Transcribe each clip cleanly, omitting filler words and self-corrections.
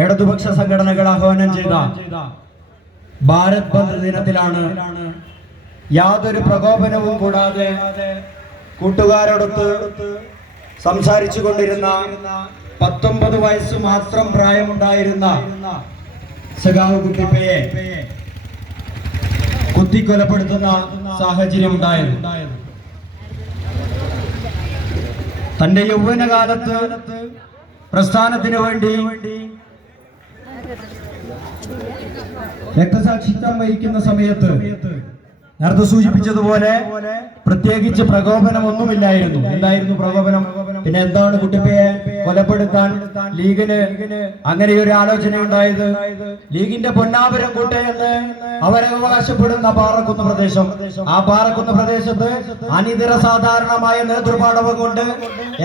ഇടതുപക്ഷ സംഘടനകൾ ആഹ്വാനം ചെയ്ത ഭാരത് ബന്ദ് ദിനത്തിലാണ് യാതൊരു പ്രകോപനവും കൂടാതെ കൂട്ടുകാരോടൊത്ത് സംസാരിച്ചു കൊണ്ടിരുന്ന 19 വയസ്സ് മാത്രം പ്രായമുണ്ടായിരുന്ന സഖാവ് കുട്ടിപ്പയെ കുത്തിക്കൊലപ്പെടുത്തുന്ന സാഹചര്യം ഉണ്ടായത്. തന്റെ യൗവനകാലത്ത് പ്രസ്ഥാനത്തിനു വേണ്ടി രക്തസാക്ഷിത്വം വഹിക്കുന്ന സമയത്ത് നേരത്തെ സൂചിപ്പിച്ചതുപോലെ പ്രത്യേകിച്ച് പ്രകോപനം ഒന്നുമില്ലായിരുന്നു. എന്തായിരുന്നു പ്രകോപനം? പിന്നെ എന്താണ് കുട്ടിപ്പയെ കൊലപ്പെടുത്താൻ ലീഗിന് അങ്ങനെ ഒരു ആലോചന ഉണ്ടായത്? ലീഗിന്റെ പൊന്നാപുരം കൂട്ടയെന്ന് അവരവകാശപ്പെടുന്ന പാറക്കുന്ന് പ്രദേശം, ആ പാറക്കുന്ന് പ്രദേശത്ത് അനിതര സാധാരണമായ നേതൃപാടവം കൊണ്ട്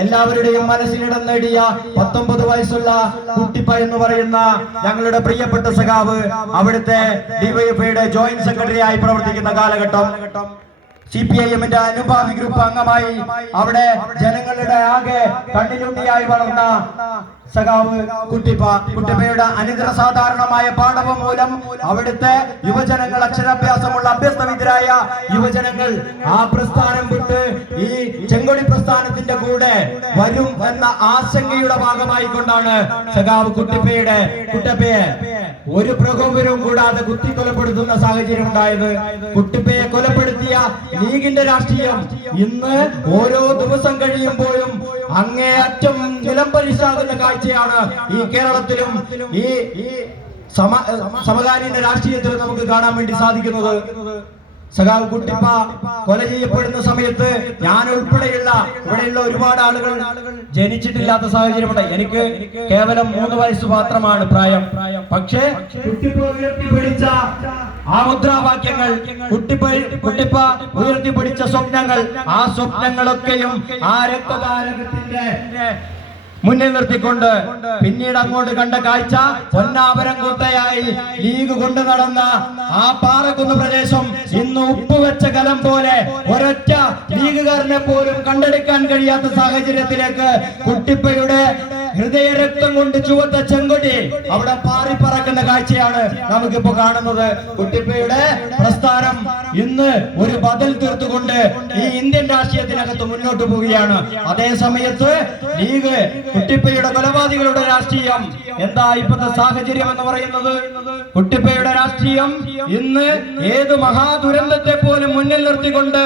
എല്ലാവരുടെയും മനസ്സിലിടം നേടിയ 19 വയസ്സുള്ള കുട്ടിപ്പ എന്ന് പറയുന്ന ഞങ്ങളുടെ പ്രിയപ്പെട്ട സഖാവ് അവിടുത്തെ ഡിവൈഎഫ്ഐയുടെ ജോയിന്റ് സെക്രട്ടറി ആയി പ്രവർത്തിക്കുന്ന കാലഘട്ടം CPIM-ന്റെ അനുഭാവി ഗ്രൂപ്പ് അംഗമായി അവിടെ ജനങ്ങളുടെ ആകെ കണ്ണിലുണ്ടിയായി വളർന്ന സഖാവ് കുട്ടിപ്പയുടെ അനിതര സാധാരണമായ പാഠവം മൂലം അവിടുത്തെ യുവജനങ്ങൾ, അക്ഷരാഭ്യാസമുള്ള അഭ്യസ്തവിദ്യരായ യുവജനങ്ങൾ ആ പ്രസ്ഥാനം വിട്ട് ഈ ചെങ്കൊടി പ്രസ്ഥാനത്തിന്റെ കൂടെ വരും എന്ന ആശങ്കയുടെ ഭാഗമായി കൊണ്ടാണ് സഖാവ് കുട്ടിപ്പയെ ഒരു പ്രകോപനവും കൂടാതെ കുത്തിക്കൊലപ്പെടുത്തുന്ന സാഹചര്യം ഉണ്ടായത്. കുട്ടിപ്പയെ കൊലപ്പെടുത്തിയ ലീഗിന്റെ രാഷ്ട്രീയം ഇന്ന് ഓരോ ദിവസം കഴിയുമ്പോഴും അങ്ങേയറ്റം നിലംപരിശാകുന്ന കാഴ്ചയാണ് ഈ കേരളത്തിലും ഈ സമകാലീന രാഷ്ട്രീയത്തിലും നമുക്ക് കാണാൻ വേണ്ടി സാധിക്കുന്നത്. സഖാവ് കുട്ടിപ്പ കൊല ചെയ്യപ്പെടുന്ന സമയത്ത് ഞാൻ ഉൾപ്പെടെയുള്ള ഇവിടെയുള്ള ഒരുപാട് ആളുകൾ ജനിച്ചിട്ടില്ലാത്ത സാഹചര്യമുണ്ട്. എനിക്ക് കേവലം 3 വയസ്സ് മാത്രമാണ് പ്രായം. പക്ഷേ കുട്ടിപ്പ ഉയർത്തിപ്പിടിച്ച ആ മുദ്രാവാക്യങ്ങൾ, കുട്ടിപ്പ ഉയർത്തിപ്പിടിച്ച സ്വപ്നങ്ങൾ, ആ സ്വപ്നങ്ങളൊക്കെയും ആ രക്തദാനത്തിന്റെ മുന്നിൽ നിർത്തിക്കൊണ്ട് പിന്നീട് അങ്ങോട്ട് കണ്ട കാഴ്ച പൊന്നാപരം കൂട്ടയായി ലീഗ് കൊണ്ടു നടന്ന ആ പാറക്കുന്ന് പ്രദേശം ഇന്ന് ഉപ്പുവെച്ച കലം പോലെ ഒരൊറ്റ ലീഗുകാരനെ പോലും കണ്ടെടുക്കാൻ കഴിയാത്ത സാഹചര്യത്തിലേക്ക് കുട്ടിപ്പയുടെ ഹൃദയരക്തം കൊണ്ട് ചുവത്ത ചെങ്കൊടി അവിടെ പാറിപ്പറക്കുന്ന കാഴ്ചയാണ് നമുക്കിപ്പോ കാണുന്നത്. കുട്ടിപ്പയുടെ പ്രസ്ഥാനം ഇന്ന് ഒരു ബദൽ തീർത്തുകൊണ്ട് ഈ ഇന്ത്യൻ രാഷ്ട്രീയത്തിനകത്ത് മുന്നോട്ട് പോവുകയാണ്. അതേ സമയത്ത് ലീഗ് കുട്ടിപ്പയുടെ കൊലപാതകളുടെ രാഷ്ട്രീയം എന്താ ഇപ്പോഴത്തെ സാഹചര്യം എന്ന് പറയുന്നത്? കുട്ടിപ്പയുടെ രാഷ്ട്രീയം ഇന്ന് ഏത് മഹാദുരന്തത്തെ പോലും മുന്നിൽ നിർത്തിക്കൊണ്ട്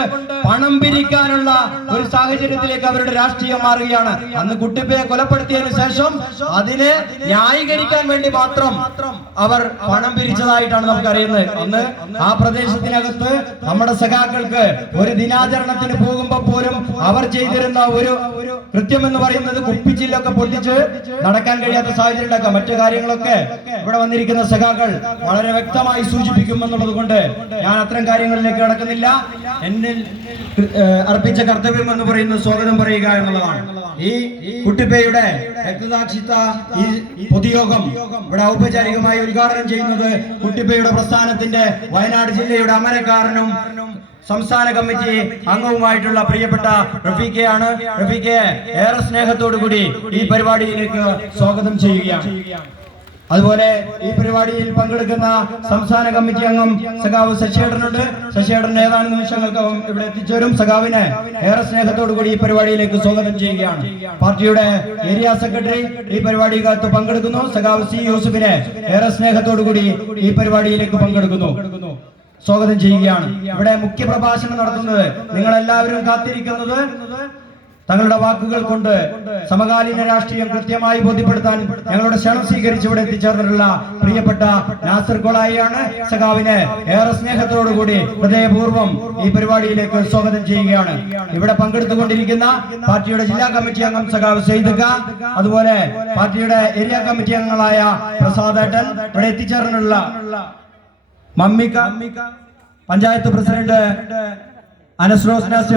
പണം പിരിക്കാനുള്ള ഒരു സാഹചര്യത്തിലേക്ക് അവരുടെ രാഷ്ട്രീയം മാറുകയാണ്. അന്ന് കുട്ടിപ്പയെ കൊലപ്പെടുത്തിയതിനു ശേഷം അതിനെ ന്യായീകരിക്കാൻ വേണ്ടി മാത്രം അവർ പണം പിരിച്ചതായിട്ടാണ് നമുക്ക് അറിയുന്നത്. അന്ന് ആ പ്രദേശത്തിനകത്ത് നമ്മുടെ സഖാക്കൾക്ക് ഒരു ദിനാചരണത്തിന് പോകുമ്പോൾ പോലും അവർ ചെയ്തിരുന്ന ഒരു കൃത്യം എന്ന് പറയുന്നത് കുപ്പിച്ചില്ലൊക്കെ പൊട്ടിച്ച് നടക്കാൻ കഴിയാത്ത സാഹചര്യം ഉണ്ടാക്കാം. മറ്റു കാര്യങ്ങളൊക്കെ ഇവിടെ വന്നിരിക്കുന്ന സഖാക്കൾ വളരെ വ്യക്തമായി സൂചിപ്പിക്കുമെന്നുള്ളത് കൊണ്ട് ഞാൻ അത്തരം കാര്യങ്ങളിലേക്ക് കടക്കുന്നില്ല. എന്നിൽ അർപ്പിച്ച കർത്തവ്യം എന്ന് പറയുന്നത് സ്വാഗതം പറയുക എന്നുള്ളതാണ്. ഈ കുട്ടിപ്പയുടെ രക്തസാക്ഷിത്വ ഈ പൊതുയോഗം ഇവിടെ ഔപചാരികമായി ഉദ്ഘാടനം ചെയ്യുന്നത് കുട്ടിപ്പയുടെ പ്രസ്ഥാനത്തിന്റെ വയനാട് ജില്ലയുടെ അമരക്കാരനും സംസ്ഥാന കമ്മിറ്റി അംഗവുമായിട്ടുള്ള പ്രിയപ്പെട്ട റഫീഖയാണ്. റഫീഖയെ ഏറെ സ്നേഹത്തോടു കൂടി ഈ പരിപാടിയിലേക്ക് സ്വാഗതം ചെയ്യുകയാണ്. അതുപോലെ ഈ പരിപാടിയിൽ പങ്കെടുക്കുന്ന സംസ്ഥാന കമ്മിറ്റി അംഗം സഖാവ് ശശിയേട്ടനുണ്ട്. ശശിയേട്ടൻ ഏതാനും നിമിഷങ്ങൾക്കകം ഇവിടെ എത്തിച്ചേരും. സഖാവിനെ ഏറെ സ്നേഹത്തോടു കൂടി ഈ പരിപാടിയിലേക്ക് സ്വാഗതം ചെയ്യുകയാണ്. പാർട്ടിയുടെ ഏരിയ സെക്രട്ടറി ഈ പരിപാടിക്കകത്ത് പങ്കെടുക്കുന്നു. സഖാവ് C. യൂസുഫിനെ ഏറെ സ്നേഹത്തോടു കൂടി ഈ പരിപാടിയിലേക്ക് സ്വാഗതം ചെയ്യുകയാണ്. ഇവിടെ മുഖ്യ പ്രഭാഷണം നടത്തുന്നത് നിങ്ങളെല്ലാവരും കാത്തിരിക്കുന്നത് തങ്ങളുടെ വാക്കുകൾ കൊണ്ട് സമകാലീന രാഷ്ട്രീയം കൃത്യമായി ബോധ്യപ്പെടുത്താൻ ഞങ്ങളുടെ ക്ഷണം സ്വീകരിച്ച് ഇവിടെ എത്തിച്ചേർന്നിട്ടുള്ള പ്രിയപ്പെട്ട നാസർ കൊളായിയാണ്. സഖാവിനെ ഏറെ സ്നേഹത്തോടുകൂടി ഹൃദയപൂർവ്വം ഈ പരിപാടിയിലേക്ക് സ്വാഗതം ചെയ്യുകയാണ്. ഇവിടെ പങ്കെടുത്തുകൊണ്ടിരിക്കുന്ന പാർട്ടിയുടെ ജില്ലാ കമ്മിറ്റി അംഗം സഖാവ് സെയ്ദുക, അതുപോലെ പാർട്ടിയുടെ ഏരിയ കമ്മിറ്റി അംഗങ്ങളായ പ്രസാദേട്ടൻ, ഇവിടെ എത്തിച്ചേർന്നിട്ടുള്ള മമ്മിക്ക, പഞ്ചായത്ത് പ്രസിഡന്റ് അനസ്രോസ്ന ഷഫി,